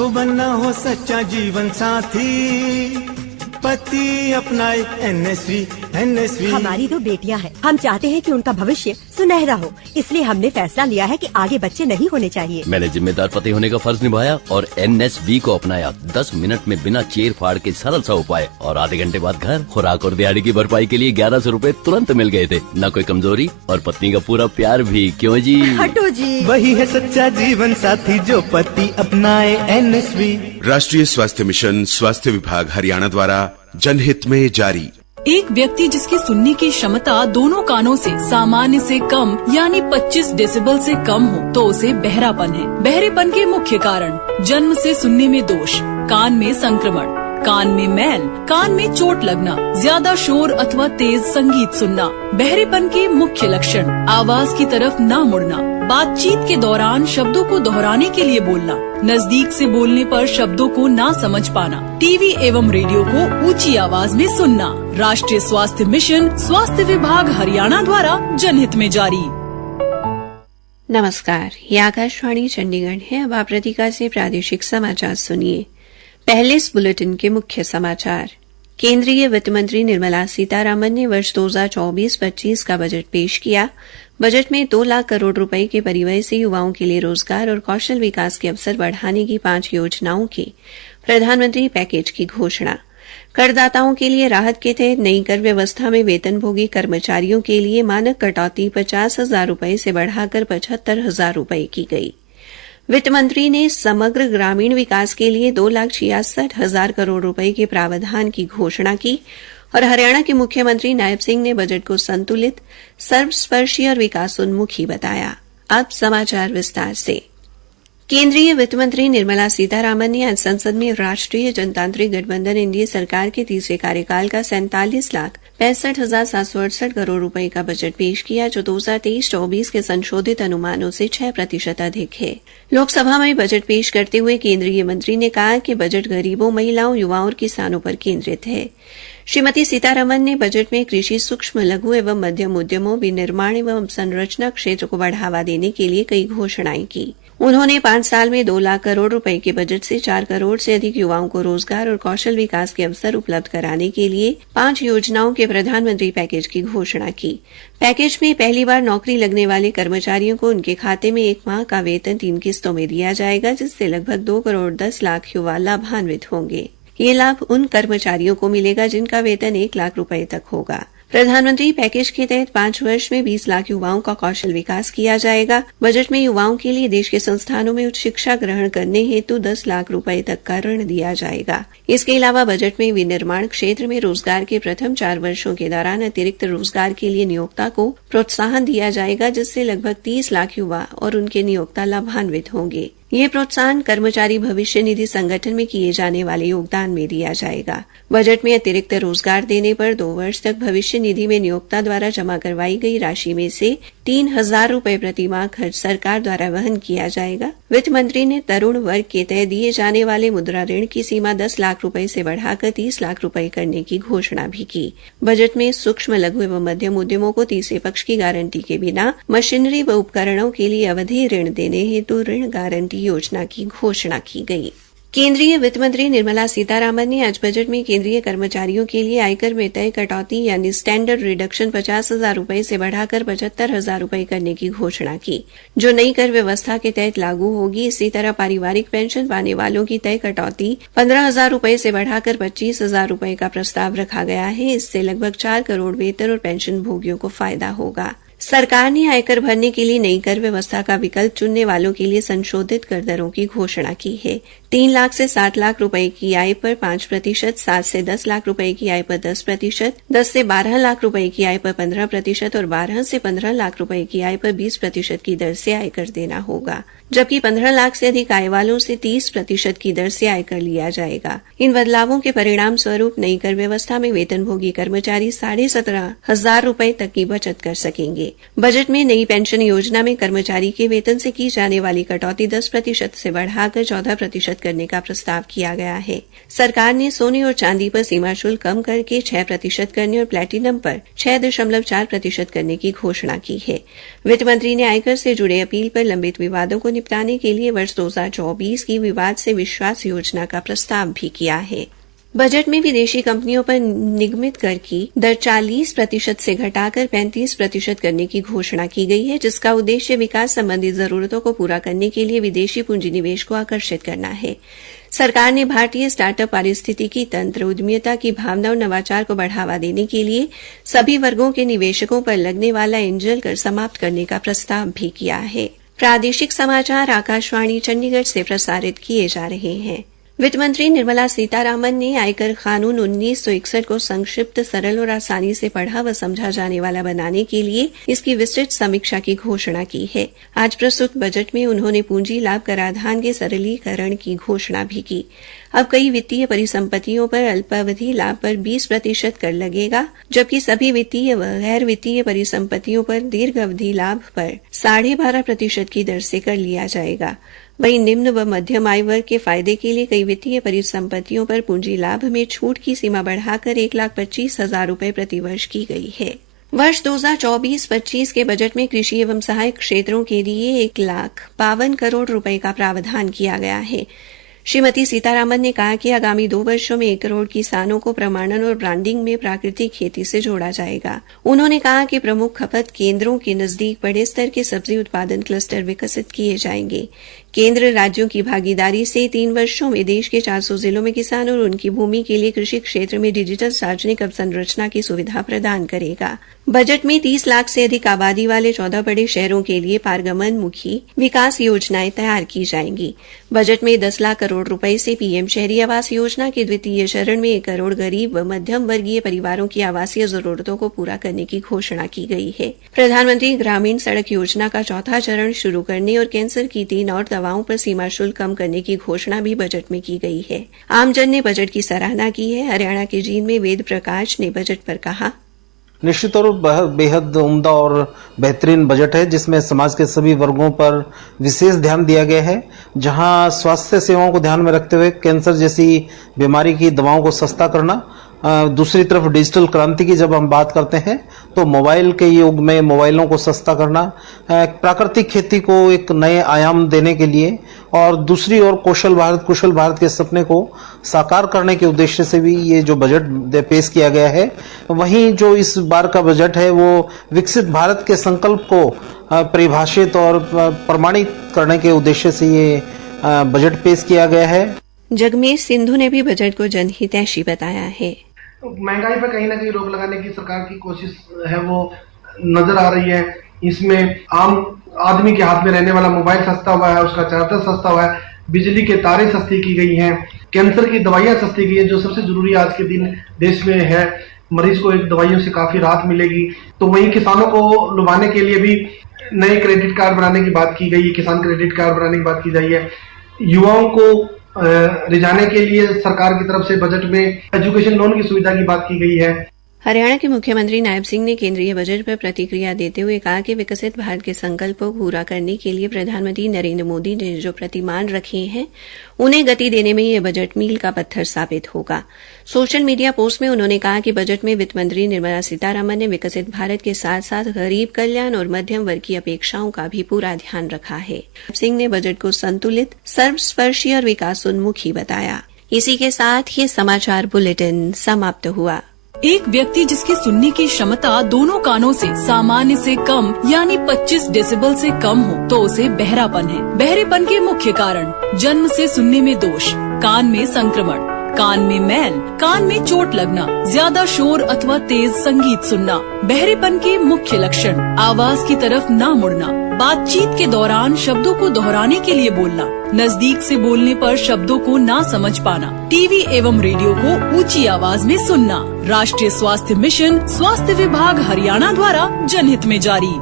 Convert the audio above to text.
जो बनना हो सच्चा जीवन साथी, पति अपनाए एनएसवी। हमारी 2 बेटियां हैं, हम चाहते हैं कि उनका भविष्य सुनहरा हो, इसलिए हमने फैसला लिया है कि आगे बच्चे नहीं होने चाहिए। मैंने जिम्मेदार पति होने का फर्ज निभाया और एनएसवी को अपनाया। 10 मिनट में बिना चीर फाड़ के सरल सा उपाय, और आधे घंटे बाद घर। खुराक और दिहाड़ी की भरपाई के लिए 1100 रूपए तुरंत मिल गए थे। न कोई कमजोरी और पत्नी का पूरा प्यार भी। क्यों जी? हटो जी। वही है सच्चा जीवन साथी जो पति अपनाए एनएसवी। राष्ट्रीय स्वास्थ्य मिशन, स्वास्थ्य विभाग हरियाणा द्वारा जनहित में जारी। एक व्यक्ति जिसकी सुनने की क्षमता दोनों कानों से सामान्य से कम यानी 25 डेसिबल से कम हो तो उसे बहरापन है। बहरेपन के मुख्य कारण: जन्म से सुनने में दोष, कान में संक्रमण, कान में मैल, कान में चोट लगना, ज्यादा शोर अथवा तेज संगीत सुनना। बहरेपन के मुख्य लक्षण: आवाज की तरफ न मुड़ना, बातचीत के दौरान शब्दों को दोहराने के लिए बोलना, नजदीक से बोलने पर शब्दों को ना समझ पाना, टीवी एवं रेडियो को ऊंची आवाज में सुनना। राष्ट्रीय स्वास्थ्य मिशन, स्वास्थ्य विभाग हरियाणा द्वारा जनहित में जारी। नमस्कार, ये आकाशवाणी चंडीगढ़ है। अब आप रतिका से प्रादेशिक समाचार सुनिए। पहले इस बुलेटिन के मुख्य समाचार। केंद्रीय वित्त मंत्री निर्मला सीतारामन ने वर्ष 2024-25 का बजट पेश किया। बजट में 2 लाख करोड़ रुपए के परिव्यय से युवाओं के लिए रोजगार और कौशल विकास के अवसर बढ़ाने की 5 योजनाओं के प्रधानमंत्री पैकेज की घोषणा। करदाताओं के लिए राहत के तहत नई कर व्यवस्था में वेतनभोगी कर्मचारियों के लिए मानक कटौती 50,000 रुपए से बढ़ाकर 75,000 रुपए की गई। वित्त मंत्री ने समग्र ग्रामीण विकास के लिए 2,66,000 करोड़ रुपए के प्रावधान की घोषणा की और हरियाणा के मुख्यमंत्री नायब सिंह ने बजट को संतुलित, सर्वस्पर्शी और विकासोन्मुखी बताया। अब समाचार विस्तार से। केंद्रीय वित्त मंत्री निर्मला सीतारामन ने आज संसद में राष्ट्रीय जनतांत्रिक गठबंधन एनडीए सरकार के तीसरे कार्यकाल का 47,65,768 करोड़ रुपए का बजट पेश किया, जो 2023-24 के संशोधित अनुमानों से 6% अधिक है। लोकसभा में बजट पेश करते हुए केंद्रीय मंत्री ने कहा कि बजट गरीबों, महिलाओं, युवाओं और किसानों पर केंद्रित है। श्रीमती सीतारमन ने बजट में कृषि, सूक्ष्म, लघु एवं मध्यम उद्यमों, विनिर्माण एवं संरचना क्षेत्र को बढ़ावा देने के लिए कई घोषणाएं की। उन्होंने 5 साल में 2 लाख करोड़ रुपए के बजट से 4 करोड़ से अधिक युवाओं को रोजगार और कौशल विकास के अवसर उपलब्ध कराने के लिए 5 योजनाओं के प्रधानमंत्री पैकेज की घोषणा की। पैकेज में पहली बार नौकरी लगने वाले कर्मचारियों को उनके खाते में 1 माह का वेतन 3 किस्तों में दिया जाएगा, जिससे लगभग 2 करोड़ 10 लाख युवा लाभान्वित होंगे। ये लाभ उन कर्मचारियों को मिलेगा जिनका वेतन 1 लाख रुपए तक होगा। प्रधानमंत्री पैकेज के तहत 5 वर्ष में 20 लाख युवाओं का कौशल विकास किया जाएगा। बजट में युवाओं के लिए देश के संस्थानों में उच्च शिक्षा ग्रहण करने हेतु 10 लाख रुपए तक का ऋण दिया जाएगा। इसके अलावा बजट में विनिर्माण क्षेत्र में रोजगार के प्रथम 4 वर्षों के दौरान अतिरिक्त रोजगार के लिए नियोक्ता को प्रोत्साहन दिया जाएगा, जिससे लगभग 30 लाख युवा और उनके नियोक्ता लाभान्वित होंगे। यह प्रोत्साहन कर्मचारी भविष्य निधि संगठन में किए जाने वाले योगदान में दिया जाएगा। बजट में अतिरिक्त रोजगार देने पर 2 वर्ष तक भविष्य निधि में नियोक्ता द्वारा जमा करवाई गई राशि में से 3,000 रुपए प्रति माह खर्च सरकार द्वारा वहन किया जाएगा। वित्त मंत्री ने तरुण वर्ग के तहत दिए जाने वाले मुद्रा ऋण की सीमा 10 लाख रुपए से बढ़ाकर 30 लाख रुपए करने की घोषणा भी की। बजट में सूक्ष्म, लघु एवं मध्यम उद्यमों को तीसरे पक्ष की गारंटी के बिना मशीनरी व उपकरणों के लिए अवधि ऋण देने हेतु ऋण गारंटी योजना की घोषणा की गई। केंद्रीय वित्त मंत्री निर्मला सीतारामन ने आज बजट में केंद्रीय कर्मचारियों के लिए आयकर में तय कटौती यानी स्टैंडर्ड रिडक्शन 50,000 रुपए से बढ़ाकर 75,000 रुपए करने की घोषणा की, जो नई कर व्यवस्था के तहत लागू होगी। इसी तरह पारिवारिक पेंशन पाने वालों की तय कटौती 15,000 रुपए से बढ़ाकर 25,000 रुपए का प्रस्ताव रखा गया है। इससे लगभग 4 करोड़ वेतन और पेंशन भोगियों को फायदा होगा। सरकार ने आयकर भरने के लिए नई कर व्यवस्था का विकल्प चुनने वालों के लिए संशोधित कर दरों की घोषणा की है। 3 लाख से 7 लाख रुपए की आय पर 5%, 7 से 10 लाख रुपए की आय पर 10%, 10 से 12 लाख रुपए की आय पर 15% और 12 से 15 लाख रुपए की आय पर 20% की दर से आयकर देना होगा, जबकि 15 लाख से अधिक आय वालों से 30% की दर से आयकर लिया जाएगा। इन बदलावों के परिणाम स्वरूप नई कर व्यवस्था में वेतनभोगी कर्मचारी 17,500 रुपए तक की बचत कर सकेंगे। है। बजट में नई पेंशन योजना में कर्मचारी के वेतन से की जाने वाली कटौती 10% से बढ़ाकर 14% करने का प्रस्ताव किया गया है। सरकार ने सोने और चांदी पर सीमा शुल्क कम करके 6% करने और प्लेटिनम पर 6.4% करने की घोषणा की है। वित्त मंत्री ने आयकर से जुड़े अपील पर लंबित विवादों को निपटाने के लिए वर्ष 2024 की विवाद से विश्वास योजना का प्रस्ताव भी किया है। बजट में विदेशी कंपनियों पर निगमित कर की दर 40% से घटाकर 35% करने की घोषणा की गई है, जिसका उद्देश्य विकास संबंधी जरूरतों को पूरा करने के लिए विदेशी पूंजी निवेश को आकर्षित करना है। सरकार ने भारतीय स्टार्टअप पारिस्थितिकी तंत्र, उद्यमिता की भावना और नवाचार को बढ़ावा देने के लिए सभी वर्गों के निवेशकों पर लगने वाला एंजल कर समाप्त करने का प्रस्ताव भी किया है। प्रादेशिक समाचार आकाशवाणी चंडीगढ़ से प्रसारित किए जा रहे हैं। वित्त मंत्री निर्मला सीतारामन ने आयकर कानून 1961 को संक्षिप्त, सरल और आसानी से पढ़ा व समझा जाने वाला बनाने के लिए इसकी विस्तृत समीक्षा की घोषणा की है। आज प्रस्तुत बजट में उन्होंने पूंजी लाभ कराधान के सरलीकरण की घोषणा भी की। अब कई वित्तीय परिसंपत्तियों पर अल्पावधि लाभ पर 20% कर लगेगा, जबकि सभी वित्तीय व गैर वित्तीय परिसंपत्तियों पर दीर्घ अवधि लाभ पर 12.5% की दर से कर लिया जाएगा। वहीं निम्न व मध्यम आय वर्ग के फायदे के लिए कई वित्तीय परिसंपत्तियों पर पूंजी लाभ में छूट की सीमा बढ़ाकर 1,25,000 रुपये प्रति वर्ष की गई है। वर्ष 2024-25 के बजट में कृषि एवं सहायक क्षेत्रों के लिए 1,52 करोड़ रुपए का प्रावधान किया गया है। श्रीमती सीतारामन ने कहा कि आगामी 2 वर्षों में 1 करोड़ किसानों को प्रमाणन और ब्रांडिंग में प्राकृतिक खेती से जोड़ा जाएगा। उन्होंने कहा कि प्रमुख खपत केंद्रों के नजदीक बड़े स्तर के सब्जी उत्पादन क्लस्टर विकसित किए जाएंगे। केंद्र राज्यों की भागीदारी से 3 वर्षों में देश के 400 जिलों में किसानों और उनकी भूमि के लिए कृषि क्षेत्र में डिजिटल सार्वजनिक अवसंरचना की सुविधा प्रदान करेगा। बजट में 30 लाख से अधिक आबादी वाले 14 बड़े शहरों के लिए पारगमन मुखी विकास योजनाएं तैयार की जाएंगी। बजट में 10 लाख करोड़ रुपए से पीएम शहरी आवास योजना के द्वितीय चरण में 1 करोड़ गरीब व मध्यम वर्गीय परिवारों की आवासीय जरूरतों को पूरा करने की घोषणा की गई है। प्रधानमंत्री ग्रामीण सड़क योजना का 4था चरण शुरू करने और कैंसर की 3 और दवाओं पर सीमा शुल्क कम करने की घोषणा भी बजट में की गई है। आमजन ने बजट की सराहना की है। हरियाणा के जींद में वेद प्रकाश ने बजट पर कहा, निश्चित तौर पर बेहद उम्दा और बेहतरीन बजट है, जिसमें समाज के सभी वर्गों पर विशेष ध्यान दिया गया है। जहां स्वास्थ्य सेवाओं को ध्यान में रखते हुए कैंसर जैसी बीमारी की दवाओं को सस्ता करना, दूसरी तरफ डिजिटल क्रांति की जब हम बात करते हैं तो मोबाइल के युग में मोबाइलों को सस्ता करना, प्राकृतिक खेती को एक नए आयाम देने के लिए, और दूसरी ओर कुशल भारत के सपने को साकार करने के उद्देश्य से भी ये जो बजट पेश किया गया है। वहीं जो इस बार का बजट है वो विकसित भारत के संकल्प को परिभाषित और प्रमाणित करने के उद्देश्य से ये बजट पेश किया गया है। जगमेश सिंधु ने भी बजट को जनहितैषी बताया है। महंगाई पर कहीं ना कहीं रोक लगाने की सरकार की कोशिश है वो नजर आ रही है। इसमें आम आदमी के हाथ में रहने वाला मोबाइल सस्ता हुआ है, उसका चार्जर सस्ता हुआ है, बिजली के तारे सस्ती की गई हैं, कैंसर की दवाइयां सस्ती की है, जो सबसे जरूरी आज के दिन देश में है। मरीज को एक दवाइयों से काफी राहत मिलेगी। तो वहीं किसानों को लुभाने के लिए भी नए क्रेडिट कार्ड बनाने की बात की गई है, किसान क्रेडिट कार्ड बनाने की बात की गई है। युवाओं को रिझाने के लिए सरकार की तरफ से बजट में एजुकेशन लोन की सुविधा की बात की गई है। हरियाणा के मुख्यमंत्री नायब सिंह ने केंद्रीय बजट पर प्रतिक्रिया देते हुए कहा कि विकसित भारत के संकल्प को पूरा करने के लिए प्रधानमंत्री नरेंद्र मोदी ने जो प्रतिमान रखे हैं, उन्हें गति देने में यह बजट मील का पत्थर साबित होगा। सोशल मीडिया पोस्ट में उन्होंने कहा कि बजट में वित्त मंत्री निर्मला सीतारामन ने विकसित भारत के साथ साथ गरीब कल्याण और मध्यम वर्ग की अपेक्षाओं का भी पूरा ध्यान रखा है। सिंह ने बजट को संतुलित, सर्वस्पर्शी और विकासोन्मुखी बताया। इसी के साथ ये समाचार बुलेटिन समाप्त हुआ। एक व्यक्ति जिसकी सुनने की क्षमता दोनों कानों से सामान्य से कम यानी 25 डेसिबल से कम हो तो उसे बहरापन है। बहरेपन के मुख्य कारण: जन्म से सुनने में दोष, कान में संक्रमण, कान में मैल, कान में चोट लगना, ज्यादा शोर अथवा तेज संगीत सुनना। बहरेपन के मुख्य लक्षण: आवाज की तरफ न मुड़ना, बातचीत के दौरान शब्दों को दोहराने के लिए बोलना, नजदीक से बोलने पर शब्दों को ना समझ पाना, टीवी एवं रेडियो को ऊंची आवाज में सुनना। राष्ट्रीय स्वास्थ्य मिशन, स्वास्थ्य विभाग हरियाणा द्वारा जनहित में जारी।